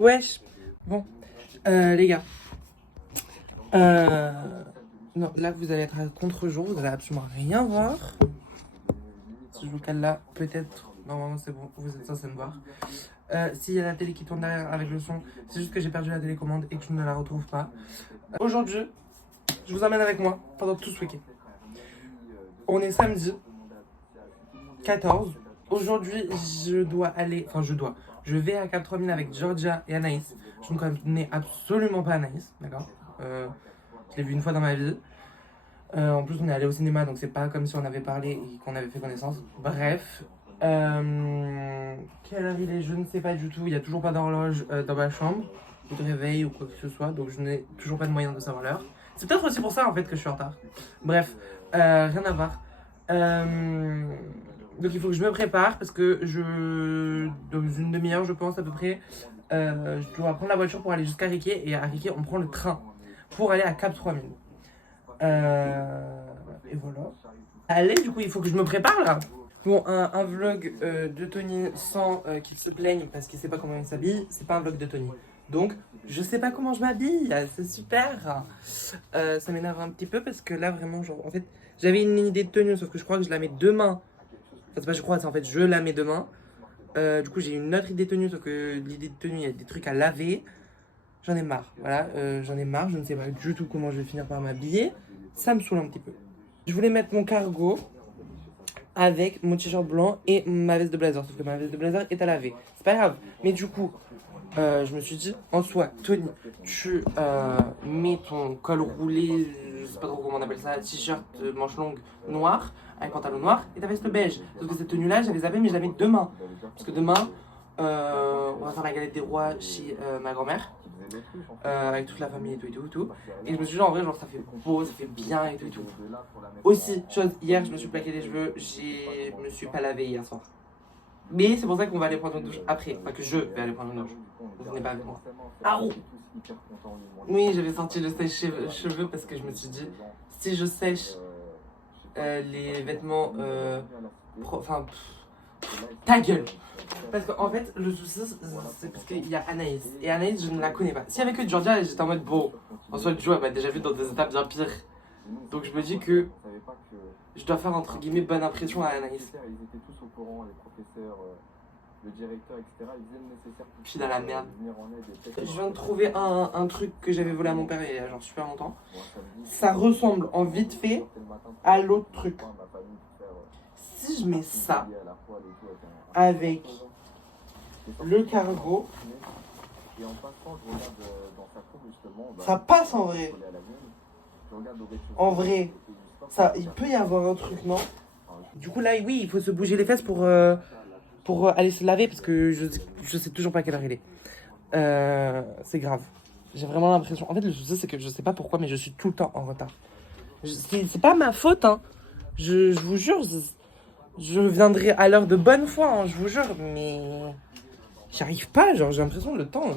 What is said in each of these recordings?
Wesh. Bon, les gars. Non, là vous allez être à contre-jour, vous allez absolument rien voir. Si je vous cale là, peut-être. Normalement c'est bon, vous êtes censé me voir. S'il y a la télé qui tourne derrière avec le son, c'est juste que j'ai perdu la télécommande et que je ne la retrouve pas. Aujourd'hui, je vous emmène avec moi pendant tout ce week-end. On est samedi 14. Aujourd'hui, je vais à Cap 3000 avec Georgia et Anaïs. Je ne connais absolument pas Anaïs, d'accord. Je l'ai vue une fois dans ma vie. En plus, on est allé au cinéma, donc c'est pas comme si on avait parlé et qu'on avait fait connaissance. Bref. Quelle heure il est? Je ne sais pas du tout. Il n'y a toujours pas d'horloge dans ma chambre, ou de réveil, ou quoi que ce soit. Donc je n'ai toujours pas de moyen de savoir l'heure. C'est peut-être aussi pour ça en fait que je suis en retard. Bref, rien à voir. Donc il faut que je me prépare parce que dans une demi-heure, je pense à peu près, je dois prendre la voiture pour aller jusqu'à Riquet. Et à Riquet, on prend le train pour aller à Cap 3000. Et voilà. Allez, du coup, il faut que je me prépare là. Bon, un vlog de Tony sans qu'il se plaigne parce qu'il sait pas comment il s'habille, c'est pas un vlog de Tony. Donc, je sais pas comment je m'habille, c'est super. Ça m'énerve un petit peu parce que là, vraiment, genre, en fait, j'avais une idée de tenue, sauf que je crois que je la mets demain. Enfin, c'est pas je crois, c'est en fait, je la mets demain. Du coup, j'ai une autre idée de tenue, sauf que l'idée de tenue, il y a des trucs à laver. J'en ai marre, voilà, j'en ai marre, je ne sais pas du tout comment je vais finir par m'habiller. Ça me saoule un petit peu. Je voulais mettre mon cargo avec mon t-shirt blanc et ma veste de blazer, sauf que ma veste de blazer est à laver. C'est pas grave, mais du coup, je me suis dit, en soi, Tony, tu mets ton col roulé, je sais pas trop comment on appelle ça, t-shirt manche longue noir, avec pantalon noir, et ta veste beige. Sauf que cette tenue-là, j'avais zappé, mais je la mets demain. Parce que demain, on va faire la galette des rois chez ma grand-mère. Avec toute la famille et tout. Et je me suis dit en vrai genre ça fait beau, ça fait bien et tout. Aussi, chose, hier je me suis plaqué les cheveux, je me suis pas lavé hier soir. Mais c'est pour ça qu'on va aller prendre une douche après, enfin que je vais aller prendre une douche. Vous venez pas avec moi. Ah oh. Oui, j'avais sorti le sèche-cheveux parce que je me suis dit si je sèche les vêtements, enfin ta gueule. Parce qu'en fait, le souci, c'est parce qu'il y a Anaïs. Et Anaïs, je ne la connais pas. Si avec eux, Georgia, j'étais en mode bon. En soi, Joe, elle m'a déjà vu dans des étapes bien pires. Donc je me dis que je dois faire entre guillemets bonne impression à Anaïs. Ils étaient tous au courant, les professeurs, le directeur, etc. Ils faisaient le nécessaire. Je suis dans la merde. Je viens de trouver un truc que j'avais volé à mon père il y a genre super longtemps. Ça ressemble en vite fait à l'autre truc. Si je mets ça avec le cargo, ça passe en vrai. En vrai, ça, il peut y avoir un truc, non? Du coup là, oui, il faut se bouger les fesses pour aller se laver parce que je sais toujours pas quelle heure il est. C'est grave. J'ai vraiment l'impression. En fait, le souci c'est que je sais pas pourquoi, mais je suis tout le temps en retard. C'est pas ma faute, hein. Je vous jure. Je viendrai à l'heure de bonne foi, hein, je vous jure, mais j'arrive pas, genre j'ai l'impression le temps,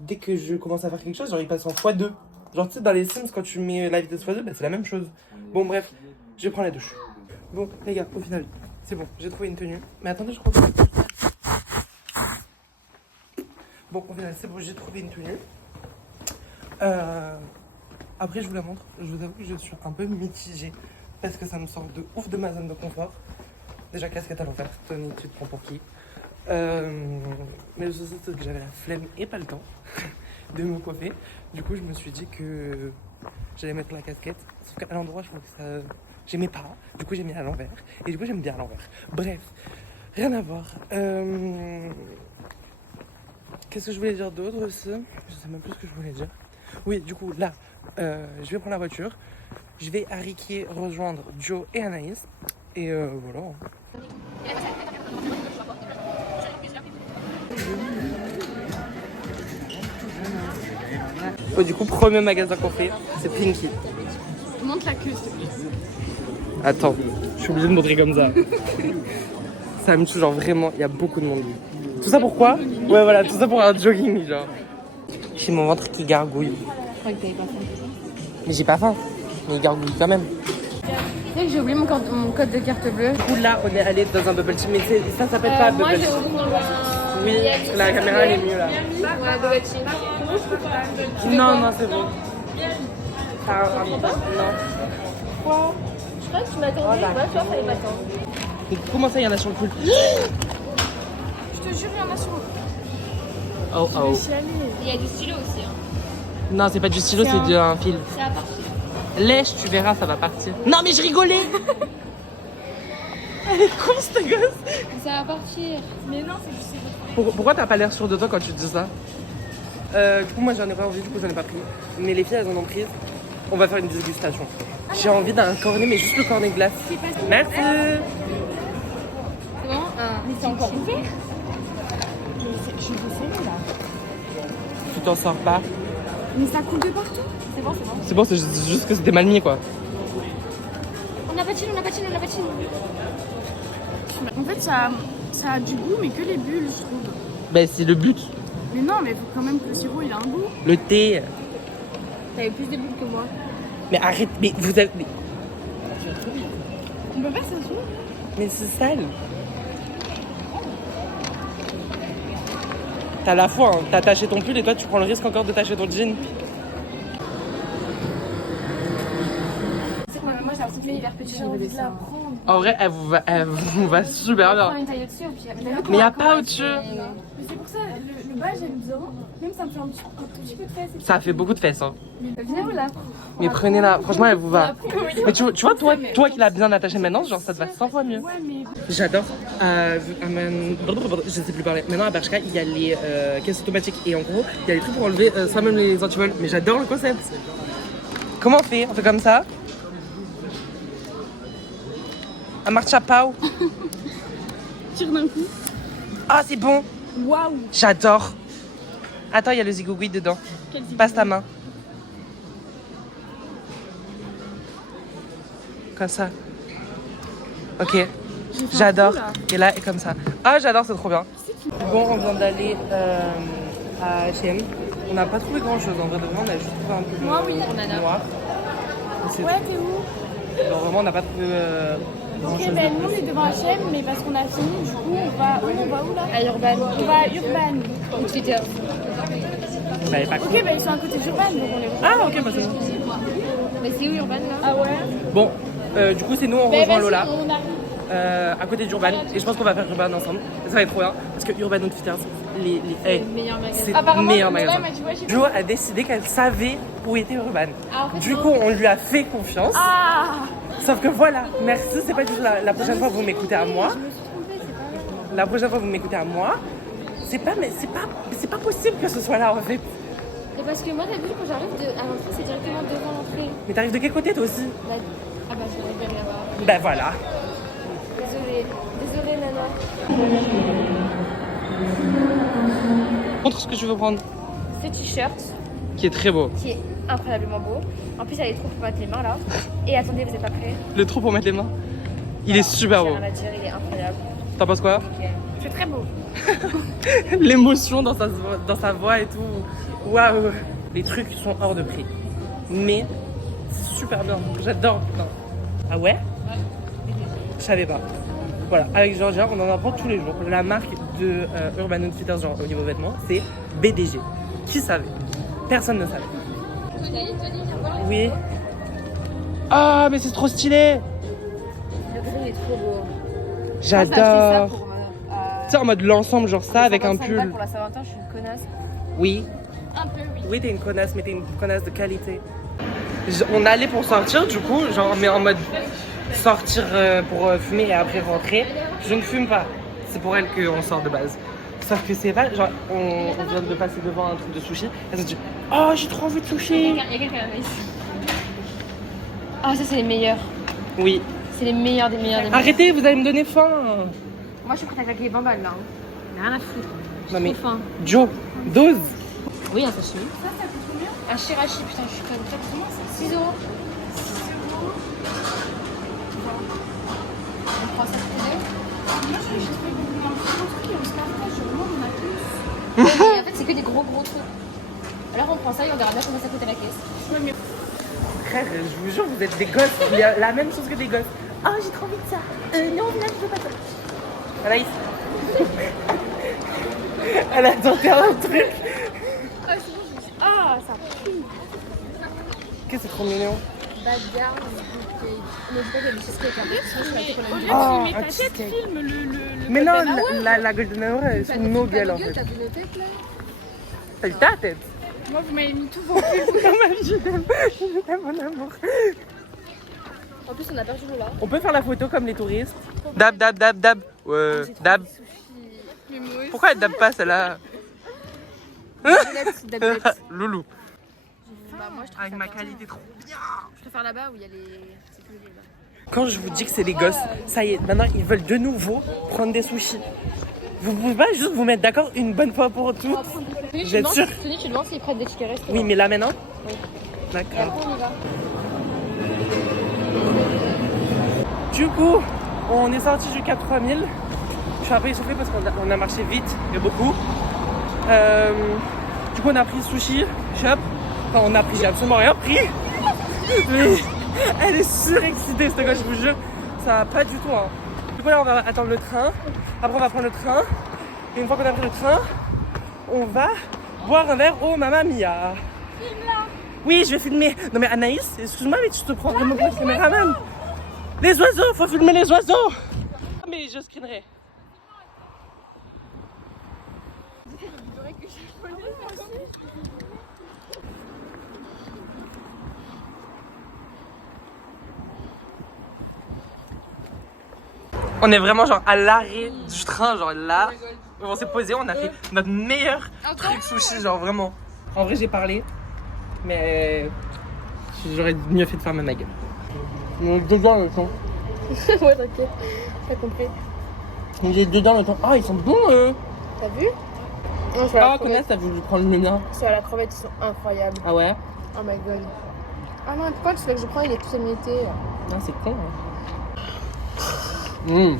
dès que je commence à faire quelque chose, genre il passe en x2. Genre tu sais dans les Sims quand tu mets la vitesse x2, bah, c'est la même chose. Bon bref, je vais prendre la douche. Bon les gars, au final, c'est bon, j'ai trouvé une tenue. Mais attendez, je crois que... Bon au final, c'est bon, j'ai trouvé une tenue. Après je vous la montre, je vous avoue que je suis un peu mitigée. Parce que ça me sort de ouf de ma zone de confort. Déjà, casquette à l'envers. Tony, tu te prends pour qui? Mais le souci, c'est que j'avais la flemme et pas le temps de me coiffer. Du coup, je me suis dit que j'allais mettre la casquette. Sauf qu'à l'endroit, je crois que ça... J'aimais pas. Du coup, j'ai mis à l'envers. Et du coup, j'aime bien à l'envers. Bref, rien à voir. Qu'est-ce que je voulais dire d'autre aussi? Je sais même plus ce que je voulais dire. Oui, du coup, là, je vais prendre la voiture. Je vais à Riquet rejoindre Joe et Anaïs. Et voilà. Oh, du coup, premier magasin qu'on fait, c'est Pinky. Monte la queue, s'il te plaît. Attends, je suis obligée de montrer comme ça. Ça me tue, genre vraiment, il y a beaucoup de monde. Tout ça pourquoi? Ouais, voilà, tout ça pour un jogging, genre. J'ai mon ventre qui gargouille. Je crois que t'avais pas faim. Mais j'ai pas faim. Mais il gargouille quand même. Tu sais que j'ai oublié mon code de carte bleue. Du coup, là, on est allé dans un bubble tea, mais ça s'appelle pas Moi, bubble j'ai tea. oublié dans un... Oui, parce que la caméra elle est mieux là. Ouais, de watching. Non, non, c'est bon. Ça, non. Quoi? Je crois que tu m'attendais, Voilà. moi, toi, fallait m'attendre. Mais comment ça, il y en a sur le pool? Je te jure, il y en a sur le. Oh oh. Il y a du stylo aussi. Hein. Non, c'est pas du stylo, c'est d'un fil. C'est à partir. Lèche, tu verras, ça va partir. Non, mais je rigolais. Elle est con, cette gosse. Ça va partir. Mais non, c'est juste. Pourquoi t'as pas l'air sûr de toi quand tu dis ça? Du coup, moi j'en ai pas envie, du coup j'en ai pas pris. Mais les filles elles en ont pris. On va faire une dégustation. J'ai envie d'un cornet, mais juste le cornet glace. Merci. C'est bon? Mais c'est encore ouvert? Je vais serrer là. Tu t'en sors pas. Mais ça coule de partout. C'est bon, c'est bon. C'est bon, c'est juste que c'était mal mis quoi. On a pas de chine, on a pas de chine, on a pas de chine. En fait, ça a du goût, mais que les bulles, je trouve. Ben c'est le but. Mais non, mais faut quand même que le sirop il a un goût. Le thé. T'avais plus de bulles que moi. Mais arrête, mais vous avez. On peut faire ça tout. Mais c'est sale. T'as la foi, hein. T'as taché ton pull et toi tu prends le risque encore de tacher ton jean. C'est quoi? Moi, j'ai l'impression que l'hiver petit, j'ai envie de la prendre. En vrai, elle vous va super Prends bien. une taille au-dessus, au pire. Mais y a pas au-dessus. Mais c'est pour ça, le bas j'aime bien. Même ça me fait un tout petit peu de fesses. Ça fait beaucoup de fesses. Hein. Viens où là? Mais prenez-la, franchement, elle vous va. Mais tu vois, toi qui l'as bien attaché maintenant, genre ça te va 100 fois mieux. Ouais, mais. J'adore. Je sais plus parler. Maintenant à Bershka, il y a les caisses automatiques et en gros, il y a les trucs pour enlever soi-même les antivols. Mais j'adore le concept. Comment on fait? On fait comme ça. Un marcha pao. Tire d'un coup. Ah, c'est bon. Waouh. J'adore. Attends, il y a le zigougoui dedans. Quel zigougoui. Passe ta main. Comme ça. Ok. J'adore. Et là, et comme ça. Ah, j'adore, c'est trop bien. Bon, on vient d'aller à H&M. On n'a pas trouvé grand chose. En vrai, de vrai, on a juste trouvé un peu Moi, oui. noir. C'est Ouais, t'es où? genre, vraiment, on n'a pas trouvé grand Ok, chose. ben nous on est devant H&M, mais parce qu'on a fini, du coup on va où là? À Urban. On va à Urban. Ou Twitter. Bah, elle est pas cool. Ok, ben ils sont à côté d'Urban, donc on les rejoint. Ah, ok, bah c'est bon. Mais c'est où Urban là? Ah ouais? Bon, du coup, c'est nous, on Ben rejoint vas-y, Lola. on arrive. À côté d'Urban. Et je pense qu'on va faire Urban ensemble. Ça va être trop bien. Parce que Urban Outfitters, C'est le meilleur magasin. c'est le Apparemment, meilleur Lola magasin. m'a dit, ouais, j'ai Jo a décidé qu'elle savait où était Urban. Ah, en fait, Du non. coup, on lui a fait confiance. Ah! Sauf que voilà, merci, c'est pas du tout la prochaine fois vous m'écoutez à moi. Je me suis trompée, c'est pas vrai. La prochaine fois vous m'écoutez à moi. C'est pas possible que ce soit là en fait. Et parce que moi, d'habitude, quand j'arrive à l'entrée, c'est directement devant l'entrée. Mais t'arrives de quel côté toi aussi? Ah bah, je vais là-bas. Ben voilà. Désolée, Nana. Montre ce que tu veux prendre. Ce t-shirt, Qui est très beau. qui est incroyablement beau. En plus, il y a les trous pour mettre les mains là. Et attendez, vous êtes pas prêts? Le trou pour mettre les mains. Il est super J'ai beau. rien à dire, il est incroyable. T'en penses quoi? Ok. C'est très beau. L'émotion dans sa voix et tout. Waouh. Les trucs sont hors de prix. Mais c'est super bien. J'adore. Non. Ah ouais? Je savais pas. Voilà, avec Georgia, on en apprend tous les jours. La marque de Urban Outfitters, genre au niveau vêtements, c'est BDG. Qui savait? Personne ne savait. Oui. Ah, mais c'est trop stylé! Le prix il est trop beau. J'adore. Tu sais, en mode l'ensemble, genre ça, avec un pull. Pour la Saint-Valentin, je suis une connasse. Oui. Un peu, oui. Oui, t'es une connasse, mais t'es une connasse de qualité. On allait pour sortir, du coup, genre, mais en mode sortir pour fumer et après rentrer. Je ne fume pas. C'est pour elle qu'on sort de base. Sauf que c'est pas, genre, on vient de passer devant un truc de sushi. Elle se dit, oh, j'ai trop envie de sushi. Il y a quelqu'un là ici. Ah, ça, c'est les meilleurs. Oui. C'est les meilleurs des meilleurs des meilleurs. Arrêtez, vous allez me donner faim. Moi, je suis prête à claquer les 20 balles là. Hein. Rien à foutre. Non mais, Trop faim. Joe, dose. Oui, un sashimi. Ça coûte combien? Un shirashi, putain, je suis conne. Comment c'est 6 euros. On prend ça tous les deux. Moi j'ai fait un truc et on se partage, je demande, on a plus. Et en fait, c'est que des gros trucs. Alors, on prend ça et on verra bien combien ça coûte à la caisse. Ouais, mais Frère, je vous jure, vous êtes des gosses. Il y a la même chose que des gosses. Oh, j'ai trop envie de ça. Non, là, je veux pas ça. Anaïs. Elle a tenté un truc. Ah, c'est bon, je me suis... Ah, ça pue. Qu'est-ce que c'est trop mignon. Bagarre, on me dit pas qu'il y a des cheesecakes après, sinon je suis Au lieu Ah, de filmer un ta tête, cheesecake. filme le Mais non, Golden Hour. la Golden Hour, elle est sous nos gueules en fait. T'as vu nos têtes là? T'as vu ta tête? Moi, vous m'avez mis tout vos pull. Je t'aime, mon amour. En plus, on a perdu le là. On peut faire la photo comme les touristes. Dab, dab, dab, dab. Ouais, dab. Mais moi aussi. Pourquoi elle dab pas celle-là? Dablette. Loulou. Bah, moi, je Avec ma qualité trop bien. préfère là-bas où il y a les. C'est plus là. Quand je vous dis que c'est les gosses, ça y est, maintenant ils veulent de nouveau prendre des sushis. Vous pouvez pas juste vous mettre d'accord une bonne fois pour toutes? Vous êtes sûr? Tony, tu demandes s'ils prennent des tickets resto. Oui, mais là maintenant? Oui. Et D'accord. après, on y va. Du coup, on est sorti du Cap 3000. Je suis un peu essoufflée parce qu'on a marché vite et beaucoup. Du coup, on a pris sushi, shop. Enfin, on a pris, j'ai absolument rien pris. Mais elle est surexcitée, cette gosse, je vous jure. Ça va pas du tout. Hein. Du coup, là, on va attendre le train. Après, on va prendre le train. Et une fois qu'on a pris le train, on va boire un verre au Mamma Mia. Oui, je vais filmer. Non, mais Anaïs, excuse-moi, mais tu te prends vraiment pour le caméraman. Les oiseaux, faut filmer les oiseaux. Mais je screenerai. On est vraiment genre à l'arrêt du train, genre là. On s'est posé, on a fait notre meilleur truc sushi, genre vraiment. En vrai, j'ai parlé, mais j'aurais mieux fait de faire ma gueule. On est dedans le temps. Ouais, t'inquiète. T'as compris. On est dedans le temps. Ah, ils sont bons eux. T'as vu? Non, c'est Ah, connasse, t'as voulu prendre le mien. C'est à la crevette, ils sont incroyables. Ah ouais? Oh my god. Ah non, pourquoi tu veux que je prends? Il est tout émietté. Non, c'est con. Hein.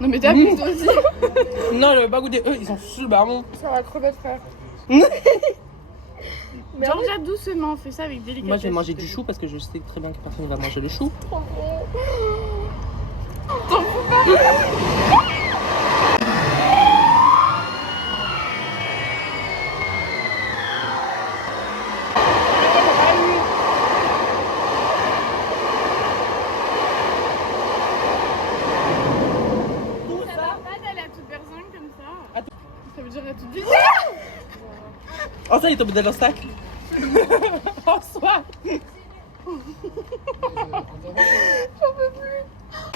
Non, mais t'as vu toi aussi. Non, j'avais pas goûté. Eux, ils sont super bons. C'est à la crevette, frère. Genre, déjà doucement, fais ça avec délicatesse. Moi, je vais manger du chou parce que je sais très bien que personne ne va manger le chou. Trop bon. Ça veut dire à toute vitesse. Oh, ça, il est tombé dans le sac. Oh, soit.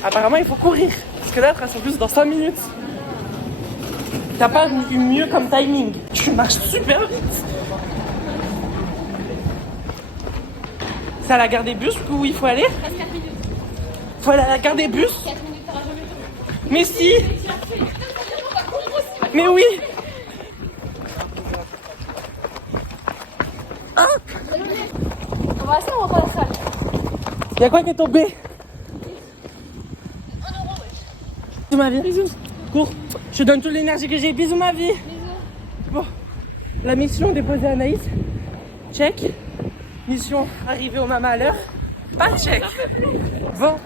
Apparemment, il faut courir. Parce que là, elles sont juste dans 5 minutes. T'as pas eu mieux comme timing. Tu marches super vite. C'est à la gare des bus où il faut aller? Reste 4 minutes. Faut aller à la gare des bus? 4 minutes, t'auras jamais le temps. Mais si. Mais oui. On va rester ou on rentre dans la salle? Y'a quoi qui est tombé? Bisous ma vie. Bisous. Cours. Je te donne toute l'énergie que j'ai. Bisous ma vie. Bisous. Bon. La mission déposée à Anaïs. Check. Mission arrivée au Mama à l'heure. Pas check. Bon.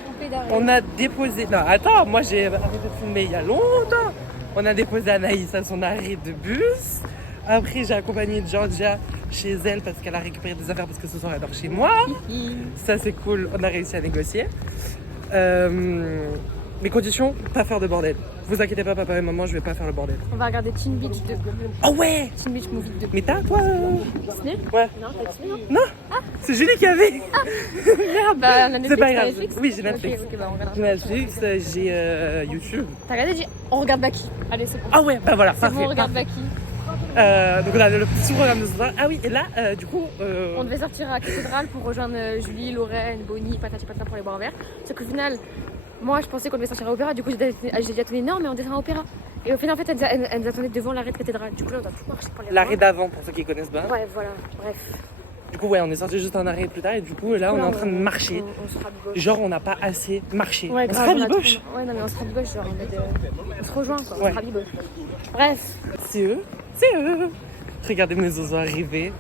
On a déposé. Non, attends. Moi j'ai arrêté de filmer il y a longtemps. On a déposé Anaïs à son arrêt de bus. Après, j'ai accompagné Georgia chez elle parce qu'elle a récupéré des affaires parce que ce soir elle dort chez moi. Ça, c'est cool. On a réussi à négocier. Mes conditions, pas faire de bordel. Vous inquiétez pas, papa et maman, je vais pas faire le bordel. On va regarder Teen Beach 2. Oh ouais! Teen Beach Movie 2. Mais t'as toi Disney? Ouais. Non, t'as Disney, non? Non? C'est Julie qui avait. Merde. Bah, on a Netflix, C'est pas t'as grave. Netflix? Oui, j'ai Netflix. Ok, bah on regarde. J'ai Netflix, j'ai YouTube. T'as regardé, dit on regarde Baki. Allez, c'est bon. Ah ouais, bah voilà, C'est parfait. bon, on regarde parfait. Baki. Donc on a le petit programme de ce soir. Ah oui, et là, du coup... On devait sortir à Cathédrale pour rejoindre Julie, Lorraine, Bonnie, patati patata pour les boire un verre. Sauf qu'au final, moi je pensais qu'on devait sortir à l'opéra. Du coup, j'ai dit à Tony non, mais on descend à l'opéra. Et au final, en fait, elle nous attendait devant l'arrêt de Cathédrale. Du coup, là, on doit tout marcher pour les l'arrêt d'avant, pour ceux qui connaissent pas. Ouais, voilà, bref. Du coup, ouais, on est sorti juste un arrêt plus tard et du coup, là, on est en train de marcher. On se rabiboche. Genre, on n'a pas assez marché. Ouais, on se grave, rabiboche. Ouais, non, mais on se rabiboche, genre, on se rejoint, quoi. On Ouais. se rabiboche. Bref. C'est eux. C'est eux. Regardez mes oiseaux arriver.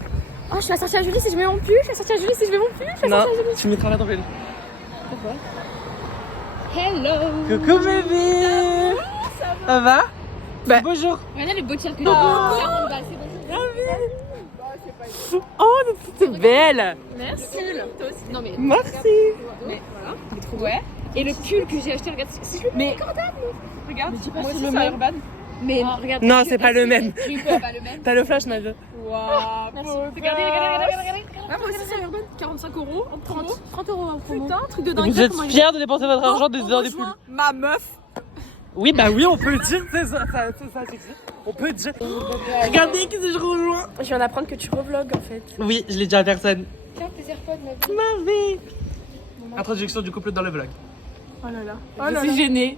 Oh, je suis assortie à Julie si je mets mon pull. Je suis assortie à Julie si je mets mon pull. Je suis Non, assortie à Julie. tu mettras la dans le. Pourquoi? Hello. Coucou bébé. Ça va? Bah, bonjour. Regardez les beaux tiers que Oh, t'es belle. Merci. Toi aussi. Non mais. Merci. Mais voilà. Il est trop ouais. Et le pull que j'ai acheté, regarde, c'est confortable. Regarde. Mais dis pas c'est le même. Urban. Mais regarde. Non, c'est pas le même. Tu peux pas le même. T'as le flash, ma vie. Waouh. Merci. Regardez. Ah, moi aussi c'est Urban. 45 €. 30 € en promo. Putain, truc de dingue. Vous êtes fiers de dépenser votre argent dans des pulls? Ma meuf. Oui, bah oui, on peut le dire, c'est ça, sexy. On peut le dire. Regardez qui je rejoins. Je viens d'apprendre que tu revlogs en fait. Oui, je l'ai dit à personne. Tiens, tes AirPods, ma vie. Ma vie. Introduction du couple dans le vlog. Oh là là. Je suis gênée.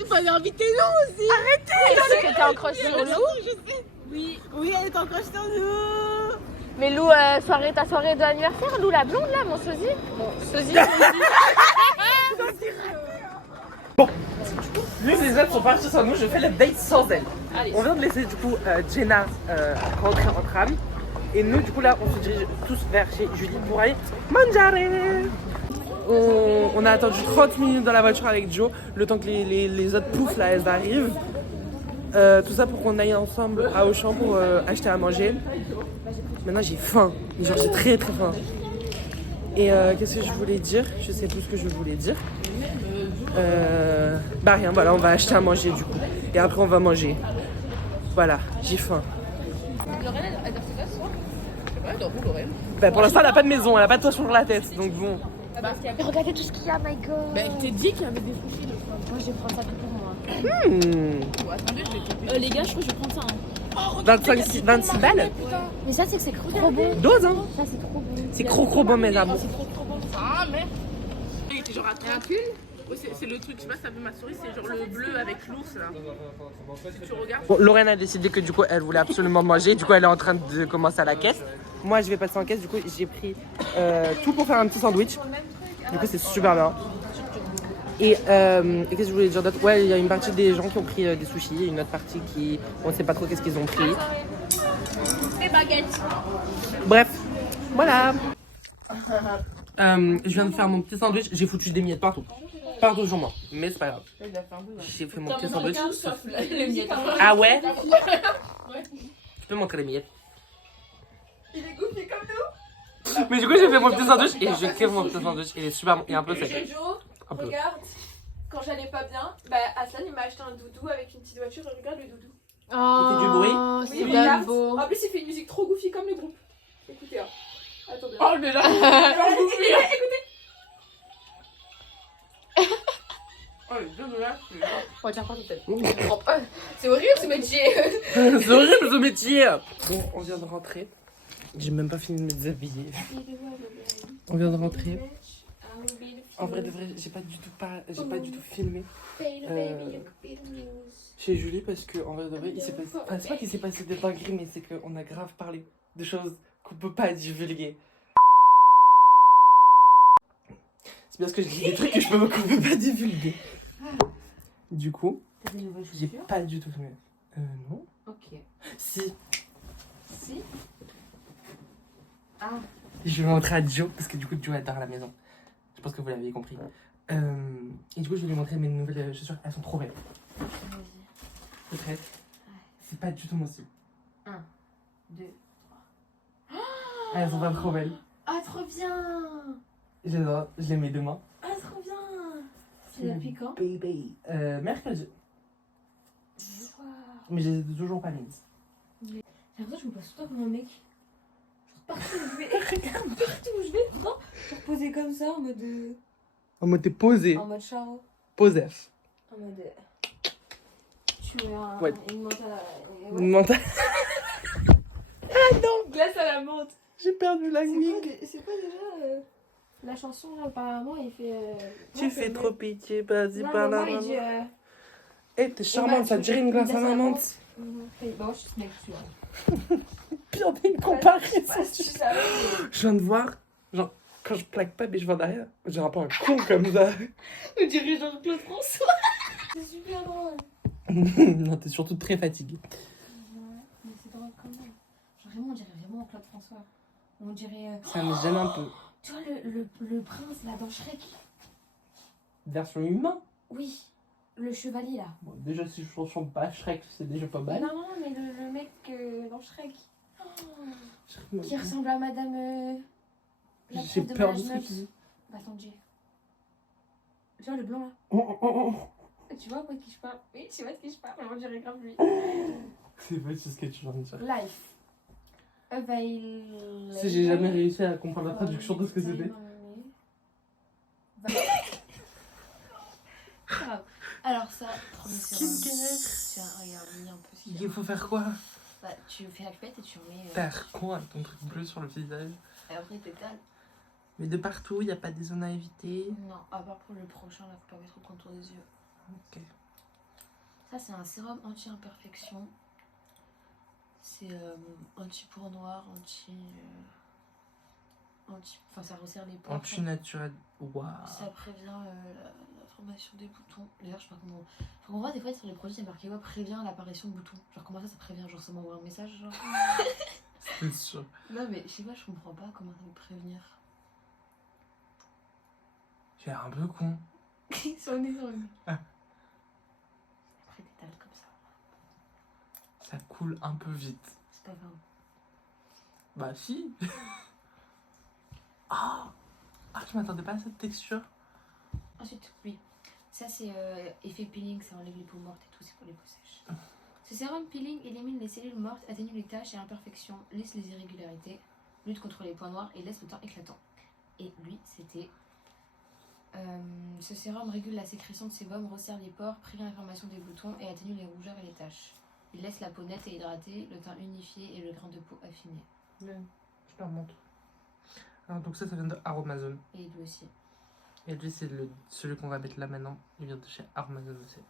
Il fallait inviter Lou aussi. Arrêtez. Est-ce que t'es en crush sur Lou? Oui, elle est en crush sur nous. Mais Lou, ta soirée d'anniversaire, Lou la blonde là, mon sosie. Mon sosie. Lui et les autres sont partis sans nous, je fais l'update sans elle. Allez. On vient de laisser du coup Jenna rentrer en tram. Et nous du coup là on se dirige tous vers chez Julie pour aller mangiare. On a attendu 30 minutes dans la voiture avec Joe, le temps que les autres poufs là elles arrivent. Tout ça pour qu'on aille ensemble à Auchan pour acheter à manger. Maintenant j'ai faim, genre j'ai très très faim. Et qu'est-ce que je voulais dire? Je sais plus ce que je voulais dire. Bah rien, voilà, on va acheter à manger du coup. Et après on va manger. Voilà, j'ai faim. Bah pour l'instant elle a pas de maison, elle a pas de toit sur la tête, donc bon. Mais regardez tout ce qu'il y a, my god. Bah, je t'ai dit qu'il y avait des sushis le soir. Moi, je vais prendre ça que pour moi. Les gars, je crois que je vais prendre ça. 26 balles. Mais ça, c'est trop bon. Dose hein. Ça, c'est trop bon. C'est trop bon mes amours. Ah, merde. Il était genre à un pull. Oui, c'est le truc, je sais pas si t'as vu ma souris, c'est genre le bleu avec l'ours là. Si tu regardes. Bon, Lorraine a décidé que du coup elle voulait absolument manger, du coup elle est en train de commencer à la caisse. Moi je vais passer en caisse, du coup j'ai pris tout pour faire un petit sandwich. Du coup c'est super bien. Et qu'est-ce que je voulais dire d'autre? Ouais, il y a une partie des gens qui ont pris des sushis et une autre partie qui on sait pas trop qu'est-ce qu'ils ont pris. Des baguettes. Bref, voilà. Je viens de faire mon petit sandwich, j'ai foutu des miettes partout. Partout sur moi, mais c'est pas grave. J'ai fait mon petit sandwich. Ah ouais? Tu peux montrer les miettes? Il est goofy comme nous. Mais du coup j'ai fait mon petit sandwich et je kiffe mon petit sandwich, il est super bon et un peu sec. Joe, Un peu. regarde, quand j'allais pas bien, bah Aslan il m'a acheté un doudou avec une petite voiture et regarde le doudou. Il fait du bruit? Oui, regarde. En plus il fait une musique trop goofy comme le groupe. Écoutez, hein. Attendez. Oh, mais là. Écoutez. Oh, il est dégueulasse. Oh, tiens, prends ton tel. C'est horrible ce métier. C'est horrible ce métier. Bon, on vient de rentrer. J'ai même pas fini de me déshabiller. On vient de rentrer. En vrai de vrai, j'ai pas du tout filmé chez Julie parce que en vrai de vrai, il s'est passé. Enfin, c'est pas qu'il s'est passé des dingueries, mais c'est qu'on a grave parlé de choses qu'on peut pas divulguer. C'est bien ce que je dis, des trucs qu'on peut pas divulguer. Du coup, j'ai pas du tout filmé. Non. Ok. Si. Si. Ah. Je vais montrer à Joe parce que du coup Joe adore la maison. Je pense que vous l'avez compris. Et du coup je vais lui montrer mes nouvelles chaussures. Elles sont trop belles. T'es prête? C'est pas du tout mon style. 1, 2, 3. Elles sont pas trop belles. Ah, trop bien. J'adore. Je les mets demain. Ah, trop bien. C'est depuis quand? Baby. Mercredi. Mais j'ai toujours pas mises. J'ai l'impression que je me passe tout le temps comme un mec. Partout où je vais, regarde, partout où je vais, tout le temps, pour poser comme ça en mode. En mode t'es posé. En mode charo. Posef. En mode. Tu es un. Ouais. Une mentale. Une mentale. Glace à la menthe. J'ai perdu la ligne. C'est quoi déjà la chanson là, apparemment il fait. Tu fais trop pitié, vas-y, Non, par le là. moment, il dit. Eh, t'es charmante, ça dirait une glace à la menthe. Bon, je suis ce mec, tu vois. Pire des comparaisons. Tu savais. Je viens de voir, genre, quand je plaque pas, mais je vois derrière, j'ai un peu un con comme ça. On dirait Jean-Claude François. C'est super drôle. Non, t'es surtout très fatiguée. Ouais, mais c'est drôle quand même. Genre vraiment, on dirait vraiment Claude François. On dirait... Ça me gêne un peu. Tu vois le prince là dans Shrek? Version humain. Oui, le chevalier là. Bon, déjà, si je ressemble pas à Shrek, c'est déjà pas mal. Non, mais le mec dans Shrek. Oh, Qui ressemble à madame... la j'ai prof de peur de ce que management. tu dis. Bah attends, Jay. Tu vois le blanc là? Oh. Tu vois de qui je parle? Oui, tu vois de qui je parle, on dirait grave lui. C'est pas ce que tu viens de dire. Life. Si j'ai jamais réussi à comprendre la traduction de ce que c'était. Alors ça, premier sérum. Skincare. Tiens, regarde, lis un peu ce qu'il y a. Il faut faire quoi? Bah, tu fais la pipette et tu remets... Faire quoi avec ton truc bleu sur le visage? Et après, t'étales. Mais de partout, il n'y a pas des zones à éviter. Non, à part pour le prochain, là, faut pas mettre au contour des yeux. Ok. Ça, c'est un sérum anti-imperfection. C'est anti-pores noirs, Enfin, ça resserre les pores. Anti-naturel. Waouh. Ça prévient la formation des boutons. D'ailleurs, je sais pas comment... Faut qu'on voit des fois sur les produits, il y a marqué ouais, prévient l'apparition de boutons. Genre, comment ça prévient? Genre, ça m'envoie un message, genre... C'est sûr. Non, mais je sais pas, je comprends pas comment ça peut prévenir. J'ai l'air un peu con. Sur le nez, sur le nez. Ah. Après, t'étales comme ça. Ça coule un peu vite. C'est pas grave. Bah si. Ah, je m'attendais pas à cette texture. Ensuite, oui. Ça, c'est effet peeling, ça enlève les peaux mortes et tout, c'est pour les peaux sèches. Ce sérum peeling élimine les cellules mortes, atténue les taches et imperfections, lisse les irrégularités, lutte contre les points noirs et laisse le teint éclatant. Et lui, c'était... ce sérum régule la sécrétion de sébum, resserre les pores, prévient l'information des boutons et atténue les rougeurs et les taches. Il laisse la peau nette et hydratée, le teint unifié et le grain de peau affiné. Je te remonte. Alors, donc ça vient de Aromazone. Et lui aussi. Et lui, c'est celui qu'on va mettre là maintenant. Il vient de chez Aromazone aussi.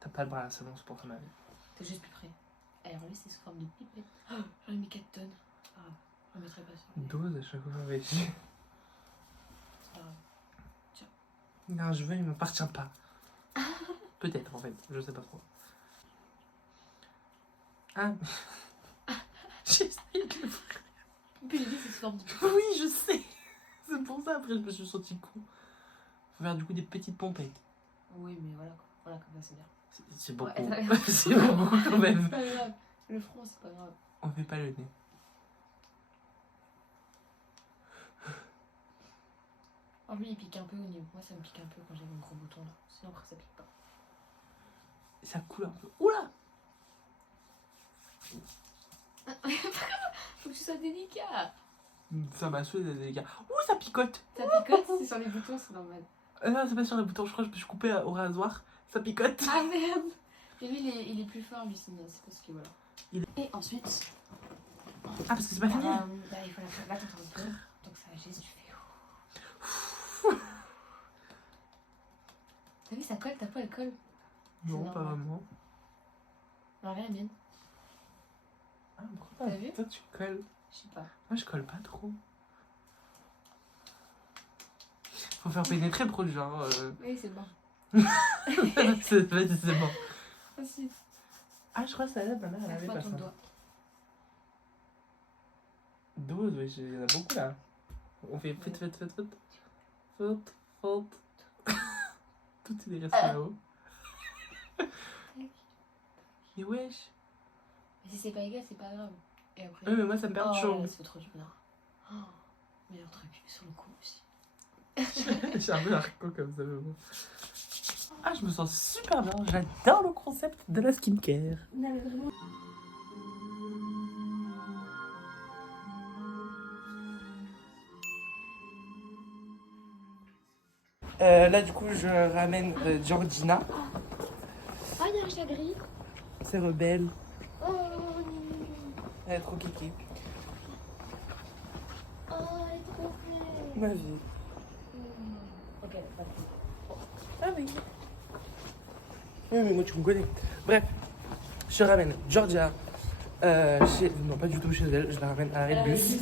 T'as pas le bras là, c'est bon, c'est pour ton avis. T'es juste plus près. Alors lui, c'est sous forme de pipette. Oh, j'en ai mis 4 tonnes. Ah, je ne mettrai pas sur les... Dose à chaque fois avec. C'est pas grave. Non, je veux, il m'appartient pas. Peut-être en fait, je sais pas trop. Ah. J'essaye de le faire. Puis lui, c'est sous forme de... Oui, je sais. C'est pour ça, après, je me suis senti con. Faut faire du coup des petites pompettes. Oui, mais voilà, quoi. Voilà, comme ça, c'est bien. C'est beaucoup. Ouais, C'est beaucoup quand même. C'est pas grave. Le front, c'est pas grave. On fait pas le nez. En lui, il pique un peu au niveau. Moi, ça me pique un peu quand j'ai mon gros bouton là. Sinon, après, ça pique pas. Ça coule un peu. Oula! Faut que tu sois délicat. Ça m'a saoulé les gars. Ouh, ça picote! Ça picote, c'est sur les boutons, c'est normal. Non, c'est pas sur les boutons, je crois que je me suis coupé au rasoir. Ça picote. Ah merde! Et lui, il est plus fort, lui, c'est parce que voilà. Et ensuite. Ah, parce que c'est pas fini. Bah, il faut la faire. Là, t'entends un peu. Donc, ça agisse, tu fais. T'as vu, ça colle, ta peau, elle colle. Non, C'est pas normal. vraiment. Alors, regarde, mienne. Ah, pourquoi T'as vu? toi tu colles? Je sais pas. Moi je colle pas trop. Faut faire pénétrer le produit, genre. Oui, c'est bon. c'est bon. Ensuite, Ah, je crois que ça lève, ma mère elle avait lève-moi pas ton ça. doigt. Dose, oui, il y en a beaucoup là. On fait fait. Tout est resté là-haut. Et wesh. Mais si c'est pas égal, c'est pas grave. Et après. Oui, mais moi ça me Oh, perturbe. là, ça fait trop du bien. Oh, meilleur truc sur le coup aussi. J'ai un peu l'arco comme ça, mais bon. Ah, je me sens super bien. J'adore le concept de la skincare. Non, mais vraiment. Là, du coup, je ramène Georgina. Ah, il y a un chat gris. C'est rebelle. Oh, Elle est trop kiki. oh, elle est trop belle. Ma vie. Ok, pas de Ah oui. Oui, mais moi, tu me connais. Bref, je ramène Georgia chez... Non, pas du tout chez elle. Je la ramène à l'arrêt de bus.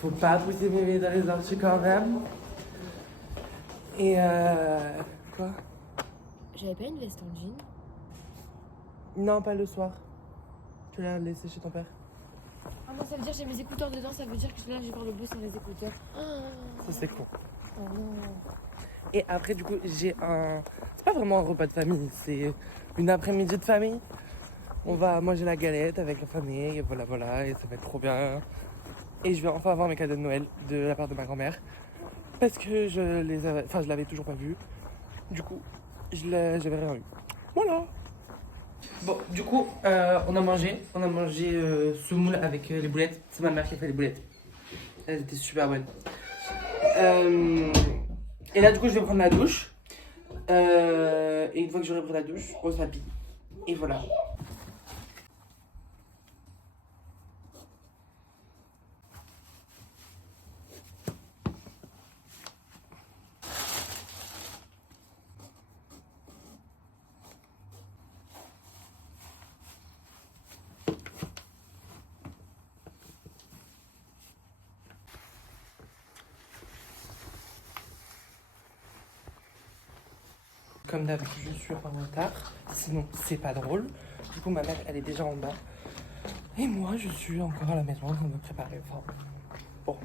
Faut pas pousser bébé dans les orties quand même. Et quoi? J'avais pas une veste en jean. Non, pas le soir. Tu l'as laissé chez ton père. Ah non, ça veut dire que j'ai mes écouteurs dedans, ça veut dire que là je vais voir le bus sans les écouteurs. Ça, c'est con. Oh non. Et après, du coup, j'ai un... C'est pas vraiment un repas de famille, c'est une après-midi de famille. On va manger la galette avec la famille, et voilà, et ça va être trop bien. Et je vais enfin avoir mes cadeaux de Noël de la part de ma grand-mère. Parce que je l'avais toujours pas vu. Du coup, j'avais rien eu. Voilà. Bon, du coup, on a mangé semoule avec les boulettes. C'est ma mère qui a fait les boulettes. Elles étaient super bonnes. Et là, du coup, je vais prendre la douche. Et une fois que j'aurai pris la douche, on s'habille. Et voilà. Comme d'habitude, je suis en retard. Sinon, c'est pas drôle. Du coup, ma mère, elle est déjà en bas. Et moi, je suis encore à la maison en train de me préparer. Enfin, bon.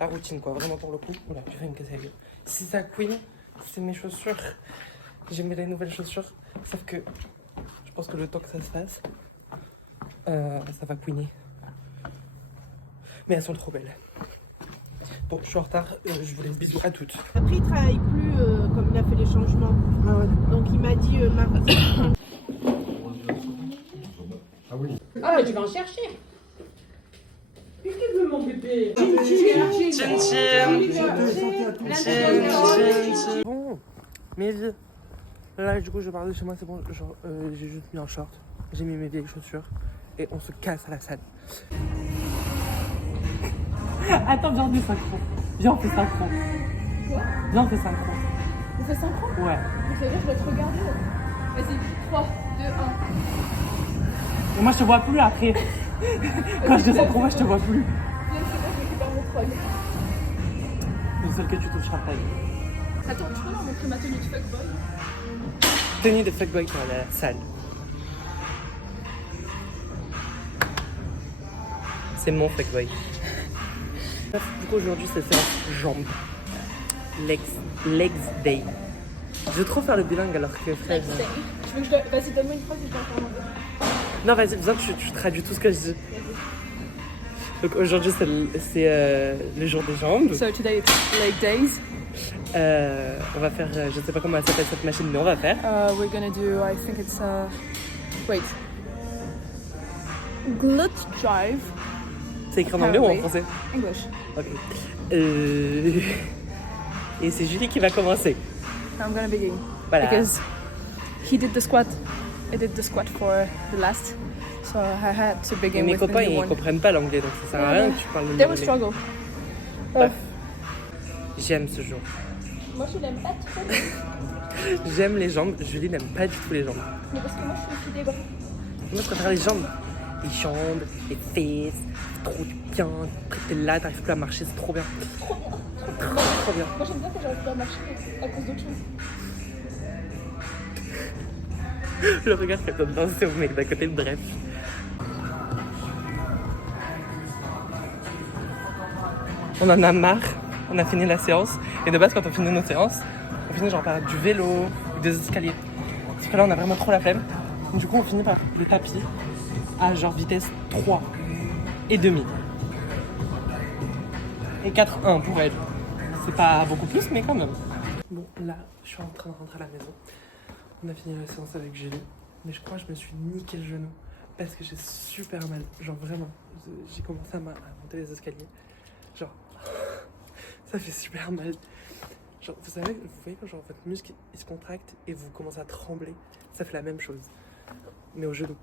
La routine, quoi. Vraiment, pour le coup. Oula, j'ai fait me casser la gueule. Si ça queen, c'est mes chaussures. J'ai mis les nouvelles chaussures. Sauf que je pense que le temps que ça se passe, ça va queener. Mais elles sont trop belles. Bon, je suis en retard. Je vous laisse bisous à toutes. Après, il travaille plus comme il a fait les changements. Donc il m'a dit mardi. Ah, mais tu vas en chercher. Qu'est-ce que veut mon bébé? Bon, mes vies. Là, du coup, je pars de chez moi, c'est bon. Genre, j'ai juste mis un short. J'ai mis mes vieilles chaussures. Et on se casse à la salle. Attends, viens, on fait synchro. Viens, on fait synchro. Quoi? Viens, on fait synchro. On fait synchro? Ouais. Donc ça veut dire que je dois te regarder. Vas-y, 3, 2, 1. Et moi, je te vois plus après. Quand je descends trop bas, je te vois plus. Viens, c'est moi, je récupère mon prog. Le seul que tu toucheras pas. Attends, tu peux leur montrer ma tenue de fuckboy? Tenue de fuckboy pour aller à la salle. C'est mon fuckboy. Du coup, aujourd'hui, c'est séance jambes. Legs day. Je veux trop faire le bilingue alors que frère. Tu veux que je dois... Vas-y, donne-moi une phrase et je vais en faire un autre. Non, vas-y, besoin que tu traduis tout ce que je dis. Donc aujourd'hui, c'est le jour des jambes. So today it's leg days. On va faire, je sais pas comment elle s'appelle cette machine, mais on va faire. We're gonna do, I think it's wait. Glute drive. C'est écrit en anglais ou en français? English. Ok. Et c'est Julie qui va commencer. I'm gonna begin. Voilà. Because he did the squat. I did the squat for the last. So I had to Et begin mes with copains, the new ils one. comprennent pas l'anglais, donc ça sert à rien que tu parles le They will anglais. struggle. Bref. J'aime ce jour. Moi je l'aime pas trop. J'aime les jambes. Julie n'aime pas du tout les jambes. Mais parce que moi je suis aussi des bras. Moi, je préfère les jambes. Les jambes, les fesses, c'est trop bien. Après, t'es là, t'arrives plus à marcher, c'est trop bien. Trop bien. Moi j'aime bien quand j'arrive pas à marcher à cause d'autre chose. Le regard fait comme danser au mec d'à côté, bref. On en a marre, on a fini la séance. Et de base, quand on finit nos séances, on finit genre par du vélo ou des escaliers. Parce que là, on a vraiment trop la flemme. Du coup, on finit par le tapis à genre vitesse 3 et demi. Et 4-1 pour elle. C'est pas beaucoup plus, mais quand même. Bon, là, je suis en train de rentrer à la maison. On a fini la séance avec Julie. Mais je crois que je me suis niqué le genou. Parce que j'ai super mal. Genre vraiment. J'ai commencé à monter les escaliers. Genre. Ça fait super mal. Genre, vous voyez quand genre, votre muscle il se contracte et vous commencez à trembler. Ça fait la même chose. Mais au genou.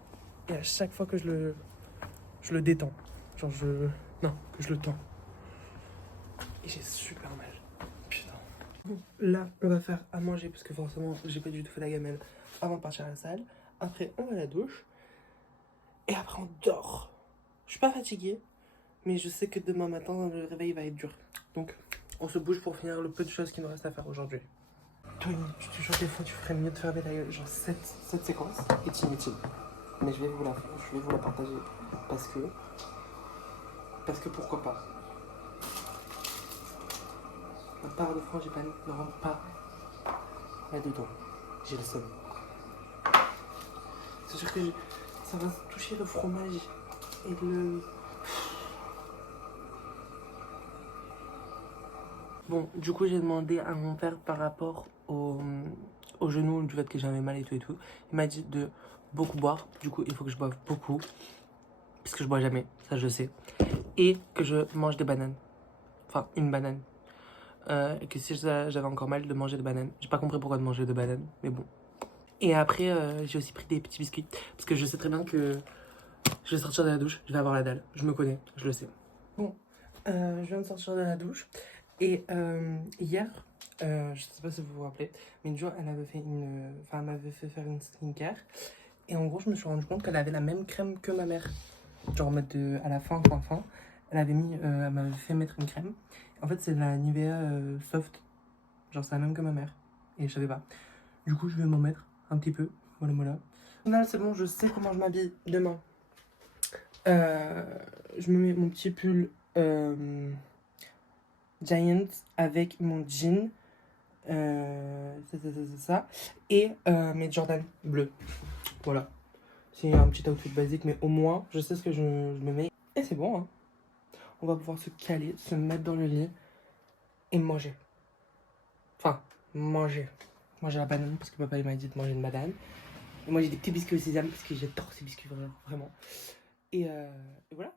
Et à chaque fois que je le détends. Genre non, que je le tends. Et j'ai super mal. Putain. Bon, là, on va faire à manger parce que forcément, j'ai pas du tout fait la gamelle avant de partir à la salle. Après, on va à la douche. Et après, on dort. Je suis pas fatiguée, mais je sais que demain matin, le réveil va être dur. Donc, on se bouge pour finir le peu de choses qui nous reste à faire aujourd'hui. Tony, je te jure, des fois, tu ferais mieux de fermer ta gueule. Genre, cette séquence est inutile. Mais je vais vous la partager. Parce que pourquoi pas. La part de frangipane ne rentre pas là-dedans. J'ai le seum. C'est sûr que ça va toucher le fromage et le... Bon, du coup, j'ai demandé à mon père par rapport au genou, du fait que j'avais mal et tout. Il m'a dit de beaucoup boire. Du coup, il faut que je boive beaucoup. Puisque je bois jamais, ça je le sais. Et que je mange des bananes. Enfin, une banane. Et que si j'avais encore mal, de manger des bananes. J'ai pas compris pourquoi de manger des bananes, mais bon. Et après, j'ai aussi pris des petits biscuits. Parce que je sais très bien que je vais sortir de la douche, je vais avoir la dalle. Je me connais, je le sais. Bon, je viens de sortir de la douche. Et hier, je sais pas si vous vous rappelez, mais Jo, elle m'avait fait faire une skincare. Et en gros, je me suis rendu compte qu'elle avait la même crème que ma mère. Genre en mode à la fin, elle m'avait fait mettre une crème. En fait, c'est de la Nivea Soft. Genre, c'est la même que ma mère. Et je savais pas. Du coup, je vais m'en mettre un petit peu. Voilà. Au final, c'est bon, je sais comment je m'habille demain. Je me mets mon petit pull Giant avec mon jean. Ça. Et mes Jordan bleus. Voilà. C'est un petit outfit basique, mais au moins, je sais ce que je me mets. Et c'est bon, hein. On va pouvoir se caler, se mettre dans le lit et manger. Enfin, manger. Manger la banane, parce que papa il m'a dit de manger une banane. Et moi j'ai des petits biscuits au sésame, parce que j'adore ces biscuits, vraiment. Et voilà.